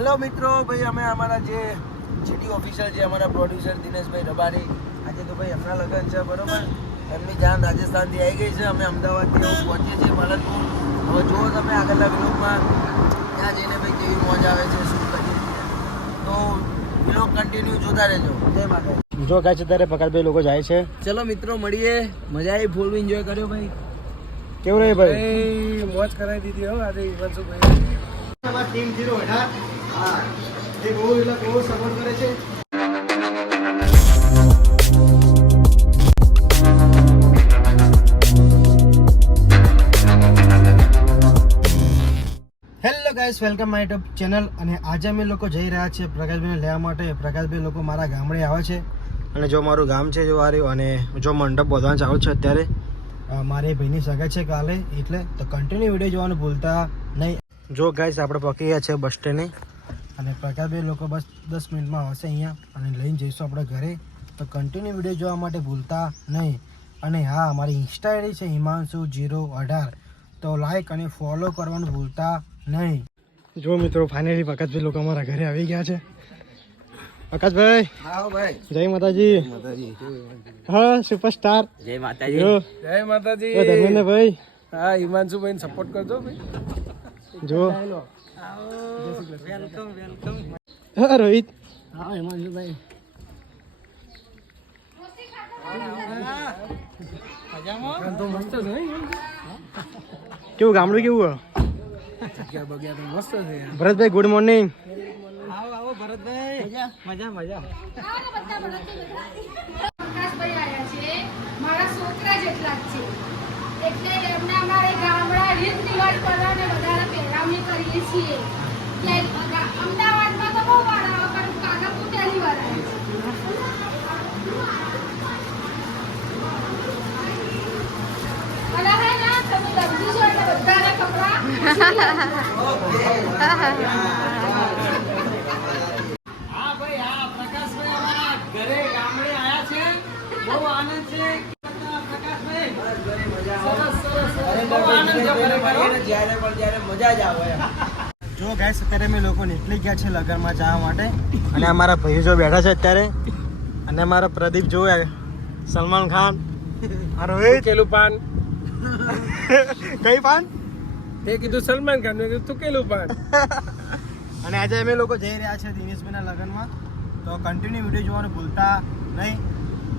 Hello મિત્રો, ભાઈ અમે અમારા જે જીટી ઓફિશિયલ છે, અમારા પ્રોડ્યુસર દિનેશભાઈ રબારી, આજે તો ભાઈ એમના લગ્ન છે, બરોબર. એમની જાન રાજસ્થાનથી આવી ગઈ છે, અમે અમદાવાદથી પહોંચીએ છીએ પાલનપુર. હવે જુઓ તમે આગળના વિલોગમાં ત્યાં જઈને ભાઈ કેવી મોજ આવે છે, શું કરીએ છીએ, તો વિલોગ કન્ટિન્યુ જોતા રહેજો. જય માતા. જો કાંઈ છે ત્યારે પકારભાઈ લોકો જાય છે. ચલો મિત્રો મળીએ, મજા આવી, ફૂલ એન્જોય કર્યો ભાઈ. કેવું રહ્યું ભાઈ? મોજ કરાવી દીધી હો આજે ઈવનસુભાઈ. ટીમ 018 એ બહુ એટલે બહુ સપોર્ટ કરે છે. Hello guys, welcome my YouTube channel. અને આજે અમે લોકો જઈ રહ્યા છીએ પ્રકાશભાઈને લેવા માટે. પ્રકાશભાઈ લોકો મારા ગામડે આવે છે અને જો મારું ગામ છે જો આ રહ્યું, અને જો મંડપ બાંધવાનું ચાલુ છે અત્યારે. મારી ભાઈની સગાઈ છે કાલે, એટલે તો કન્ટિન્યુ વિડીયો જોવાનું ભૂલતા નહીં. જો ગાઈસ આપણે પકી ગયા છે બસ સ્ટેન્ડે, અને પ્રકાશભાઈ લોકો બસ 10 મિનિટમાં આવશે અહીંયા અને લઈને જઈશું આપણે ઘરે. તો કન્ટિન્યુ વિડીયો જોવા માટે ભૂલતા નહીં. અને હા, અમારી ઇન્સ્ટા આઈડી છે હિમાંશુ018, તો લાઈક અને ફોલો કરવાનું ભૂલતા નહીં. જો મિત્રો, ફાઇનલી પ્રકાશભાઈ લોકો અમારા ઘરે આવી ગયા છે. પ્રકાશભાઈ, હા ભાઈ, જય માતાજી. હા, સુપરસ્ટાર. જય માતાજી. જય માતાજી. ધર્મેન્દ્ર ભાઈ. હા, હિમાંશુભાઈ ને સપોર્ટ કરજો ભાઈ. જો વેલકમ વેલકમ. હા રોહિત. હા હિમાંશુભાઈ. તો મસ્ત છે ને? કેવું ગામડું કેવું? જગ્યા બગ્યા તો મસ્ત છે. Bharatbhai good morning. આવો આવો ભરતભાઈ. મજા મજા. પ્રકાશભાઈ આયા છે, મારા છોકરા જેટલા જ છે, એટલે એમને અમારે ગામડા રીત રિવાજ પ્રમાણે વધારે પહેરાવણી કરીએ છીએ. અમદાવાદમાં તો બહુ વાર આવે, પણ કાનાપુર પહેલી વાર આવે છે. અને હે ને તમે દર્દી છો એટલે બધાના કપડાં હા ભાઈ, હા પ્રકાશભાઈ અમારા ઘરે ગામડે આયા છે, બહુ આનંદ છે. પ્રકાશભાઈ જ્યારે પણ ત્યારે મજા જ આવે. જો ગાઈસ, અત્યારે અમે લોકો નીકળી ગયા છે લગનમાં જવા માટે, અને અમારા ભાઈઓ જો બેઠા છે અત્યારે, અને અમારા પ્રદીપ જો સલમાન ખાન, રોહિત. કેલું પાન. કઈ પાન? તે કીધું સલમાન ખાન, મેં કીધું તું કેલું પાન. અને આજે અમે લોકો જઈ રહ્યા છે દિનેશભાઈના લગ્નમાં, તો કન્ટિન્યુ વિડીયો જોવાનું ભૂલતા નહીં.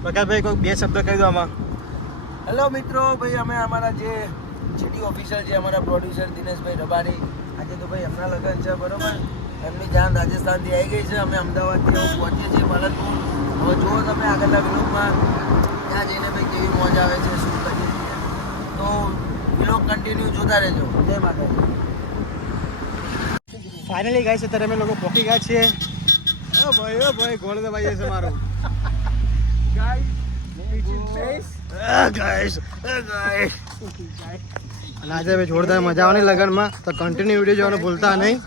પ્રકાશભાઈ કોઈ 2 શબ્દ કહી દો આમાં. હેલો મિત્રો, ભાઈ અમે અમારા જે જીટી ઓફિશિયલ છે, અમારા પ્રોડ્યુસર દિનેશભાઈ રબારી, આજે તો ભાઈ એમના લગ્ન છે, બરોબર. એમની જાન રાજસ્થાનથી આવી ગઈ છે, અમે અમદાવાદથી પહોંચીએ છીએ પાલનપુર. હવે જુઓ તમે આગળના વિલોગમાં ત્યાં જઈને ભાઈ કેવી મોજ આવે છે, શું કરીએ છીએ, તો વિલોગ કન્ટિન્યુ જોતા રહેજો. જય માતા. ફાઇનલી ગાઈસ, અત્યારે અમે લોકો પહોંચી ગયા છીએ. ઓ ભાઈ ગોળ દબાઈએ છે મારું. ગાઈસ અને આજે ભાઈ જોરદાર મજા આવવાની લગનમાં, તો કન્ટિન્યુ વિડીયો જોવાનું ભૂલતા નહીં.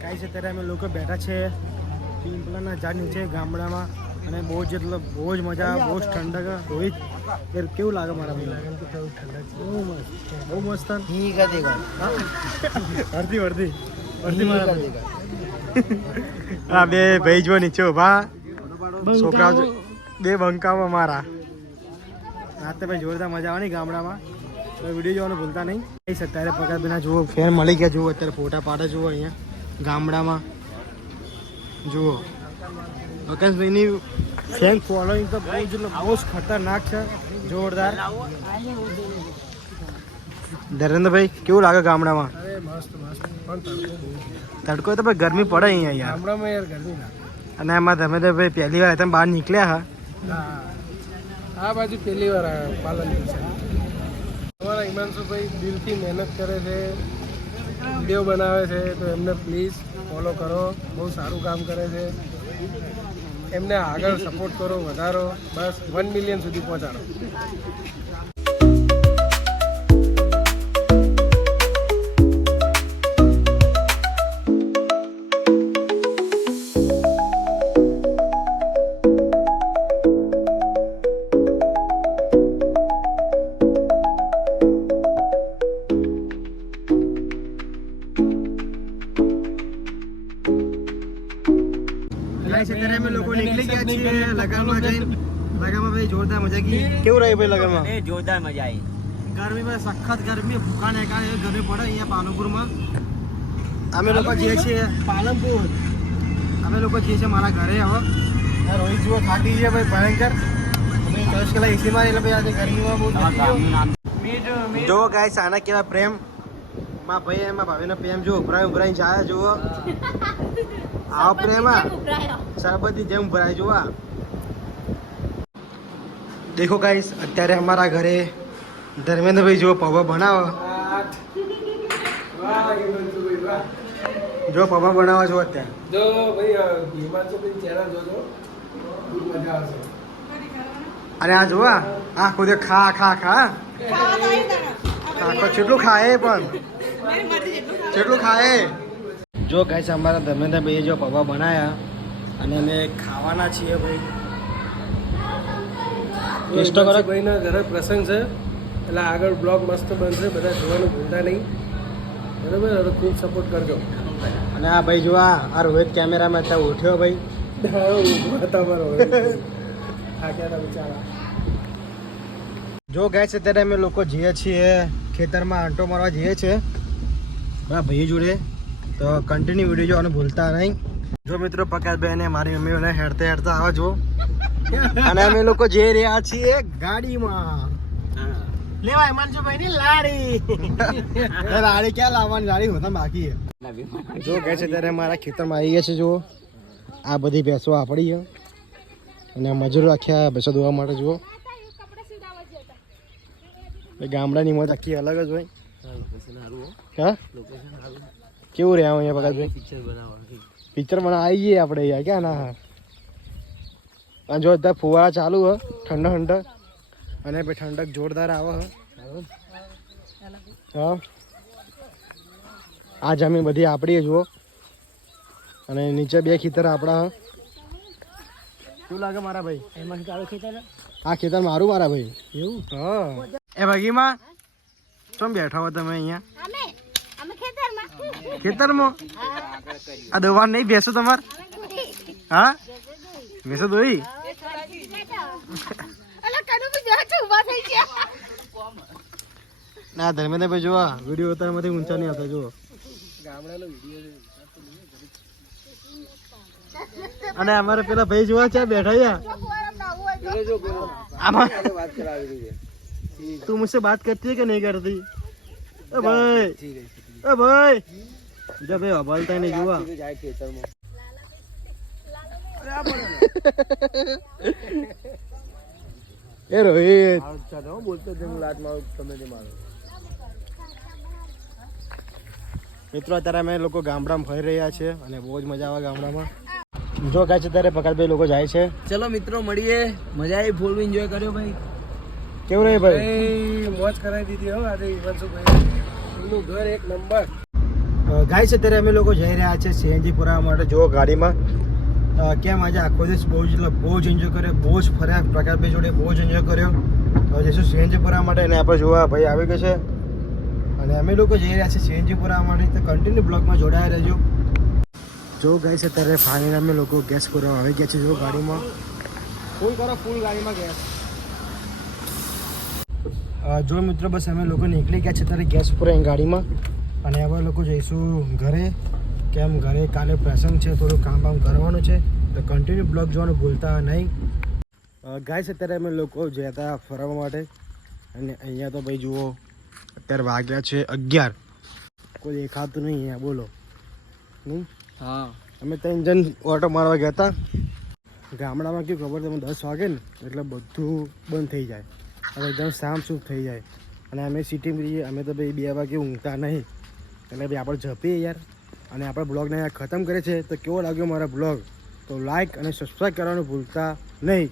ગાઈસ, અત્યારે અમે લોકો બેઠા છે પીપળાના ઝાડ નીચે ગામડામાં, અને બહુ જ એટલે બહુ જ મજા, બહુ જ ઠંડક. રોહિત, કેવું લાગે મારા ભાઈ? બહુ મસ્ત. અડધી મારા હા, બે ભાઈ જો નીચે ઉભા, છોકરા 2 બંકાવો મારા. રાતે ભાઈ જોરદાર મજા આવવાની ગામડામાં, તો વિડીયો જોવાનું ભૂલતા નહીં. અત્યારે પગાર જુઓ, ફેન મળી ગયા, જુઓ અત્યારે ફોટા પાડે, જુઓ અહીંયા ગામડામાં. જુઓ પ્રકાશભાઈની ફેન ફોલોઈંગ તો બહુ જ ખતરનાક છે, જોરદાર. ધરેન્દ્રભાઈ, કેવું લાગે ગામડામાં? અરે મસ્ત મસ્ત. પણ તડકો તો ભાઈ ગરમી પડે અહીંયા યાર. ગામડામાં યાર ગરમી લાગે. અને એમાં ધર્મેન્દ્રભાઈ પહેલી વાર તમે બહાર નીકળ્યા હા? હા, આ બાજુ પહેલી વાર આવ્યા પાલનપુર છે. અમારા હિમાંશુભાઈ દિલથી મહેનત કરે છે, વિડીયો બનાવે છે, તો એમને પ્લીઝ ફોલો કરો. બહુ સારું કામ કરે છે, એમને આગળ સપોર્ટ કરો, વધારો, બસ 1 મિલિયન સુધી પહોંચાડો. ગાઈસ અત્યારે અમે લોકો નીકળી ગયા છીએ લગનમાં જઈને. લગનમાં ભાઈ જોરદાર મજા કી. કેવું રહ્યું ભાઈ લગનમાં? જોરદાર મજા આવી. ગરમીમાં સખત ગરમી ભૂકા ને કારણે ગરમી પડે અહીંયા પાલનપુરમાં. અમે લોકો જઈએ છીએ પાલનપુર. અમે લોકો જઈએ છીએ મારા ઘરે હવે. રોહિત જુઓ થાકી છે ભાઈ ભયંકર. અમે 10 કલાક એસીમાં એટલે ભાઈ આજે ગરમીમાં બહુ થાકી ગયો. જો ગાઈસ આના કેવા પ્રેમ માં ભાઈ એમાં ભાભીનો પ્રેમ જો ઉભરાઈ જાય જુઓ. આવો પ્રેમ સરબતી જેમ ઉભરાય જુઓ. દેખો ગાઈસ અત્યારે અમારા ઘરે ધર્મેન્દ્રભાઈ જો પૌવા બનાવો. જો પૌવા બનાવો છો અત્યારે. જો ભાઈ હિમાંશુભાઈ ચહેરા જોજો, ખૂબ મજા આવશે. અને આ જોવા આ ખુદે ખા ખા ખા કેટલું ખાય પણ કેટલું ખાય. જો ગાઈસ અમારા ધર્મેન્દ્રભાઈએ જો પૌવા બનાવ્યા અને અમે ખાવાના છીએ ભાઈ. ટેસ્ટ કરો. ભાઈના ઘરે પ્રસંગ છે એટલે આગળ બ્લોગ મસ્ત બનશે, બધા જોવાનું ભૂલતા નહીં. બરાબર, હવે ખૂબ સપોર્ટ કરજો. અને આ ભાઈ જોવા આ રોહિત કેમેરામાં ત્યાં ઉઠ્યો ભાઈ. જો ગાઈસ અત્યારે અમે લોકો જઈએ છીએ ખેતરમાં આંટો મારવા જઈએ છીએ બરાબર ભાઈ જોડે. તો કન્ટિન્યુ વિડીયો જોવાનું ભૂલતા નહીં. જો મિત્રો પ્રકાશભાઈ ને મારી મમ્મીઓને હેડતા હેડતા આવો જો. અને અમે લોકો જઈ રહ્યા છીએ ગાડીમાં લેવા હિમાંશુભાઈ ની લાડી. લાડી ક્યાં લાવવાની? લાડી હોતા બાકી છે. જો કહે છે ત્યારે મારા ખેતરમાં આવી ગયા છે. જુઓ આ બધી ભેંસો આપણી છે અને મજૂર રાખ્યા ભેંસો દોવા માટે. જુઓ ગામડાની મોજ આખી અલગ જ હોય. હા કેવું રહ્યા અહીંયા ભગતભાઈ? પિક્ચર બનાવવા આવી જઈએ આપણે અહીંયા ક્યાં ના. અને જો અત્યારે ફુવારા ચાલુ હ ઠંડા ઠંડા અને પછી ઠંડક જોરદાર આવે હ. હા આ જમીન બધી આપણી જુઓ અને નીચે 2 ખેતર આપણા હ. શું લાગે મારા ભાઈ? આ ખેતર મારું મારા ભાઈ. એવું? હા. એ ભાગીમાં કેમ બેઠા હો તમે અહીંયા ખેતરમાં? આ દવા નહીં બેસો તમાર? હા બેસો દોઈ. ના ધર્મેન્દ્ર ભાઈ જોવા વિડીયો ઉતારમાંથી ઊંચા નહીં આવતા. જુઓ અને અમારે પેલા ભાઈ જોવા છે બેઠા. આમાં તું મુझसे बात करती है कि नहीं करती? ए भाई ए भाई जब ये बोलता नहीं जुआ. એ રોહિત મિત્રો અત્યારે અમે લોકો ગામડામાં ફરી રહ્યા છે અને બહુ જ મજા આવે ગામડામાં. જો કાંઈ છે ત્યારે પકડભાઈ લોકો જાય છે. ચલો મિત્રો મળીએ. મજા આવી, ફૂલ એન્જોય કર્યો ભાઈ. કેવું રહ્યું ભાઈ? મોજ કરાવી દીધી હો આજે હિમાંશુભાઈ. એમનું ઘર એક નંબર. ગાઈસ અત્યારે અમે લોકો જઈ રહ્યા છે સીએનજી પુરાવા માટે. જો ગાડીમાં કેમ આજે આખો દિવસ બહુ જ એન્જોય કર્યો, બહુ જ ફર્યા પ્રકાશભાઈ જોડે, બહુ જ એન્જોય કર્યો. હવે જઈશું સીએનજી પુરાવા માટે અને આપણે જોવા ભાઈ આવી ગયો છે અને અમે લોકો જઈ રહ્યા છીએ સીએનજી પુરાવા માટે. તો કન્ટિન્યુ બ્લોગમાં જોડાયા રહેજો. જો ગાઈસ અત્યારે ફાઇનલ અમે લોકો ગેસ પુરાવા આવી ગયા છે. જો ગાડીમાં ફૂલ કરો, ફૂલ ગાડીમાં ગેસ. જો મિત્રો બસ અમે લોકો નીકળી ગયા છે ત્યારે ગેસ પુરાઈ ગાડીમાં અને હવે લોકો જઈશું ઘરે. કેમ ઘરે કાલે પ્રસંગ છે, થોડું કામ કરવાનું છે. તો કન્ટિન્યુ બ્લોગ જોવાનું ભૂલતા નહીં. ગાઈસ અત્યારે અમે લોકો ગયા હતા ફરવા માટે અને અહીંયા તો ભાઈ જુઓ અત્યારે વાગ્યા છે 11. કોઈ દેખાતું નહીં અહીંયા. બોલો નહીં? હા અમે 3 જણ ઓટો મારવા ગયા હતા. ગામડામાં કેવું ખબર તમે 10 વાગે ને એટલે બધું બંધ થઈ જાય અને એકદમ સામ સૂપ થઈ જાય. અને અમે સિટીમાં રહીએ, અમે તો ભાઈ 2 વાગે ઊંઘતા નહીં એટલે ભાઈ આપણે ઝપીએ યાર. અને આપણે બ્લોગને ખતમ કરે છે. તો કેવો લાગ્યો મારા બ્લોગ? તો લાઈક અને સબસ્ક્રાઈબ કરવાનું ભૂલતા નહીં.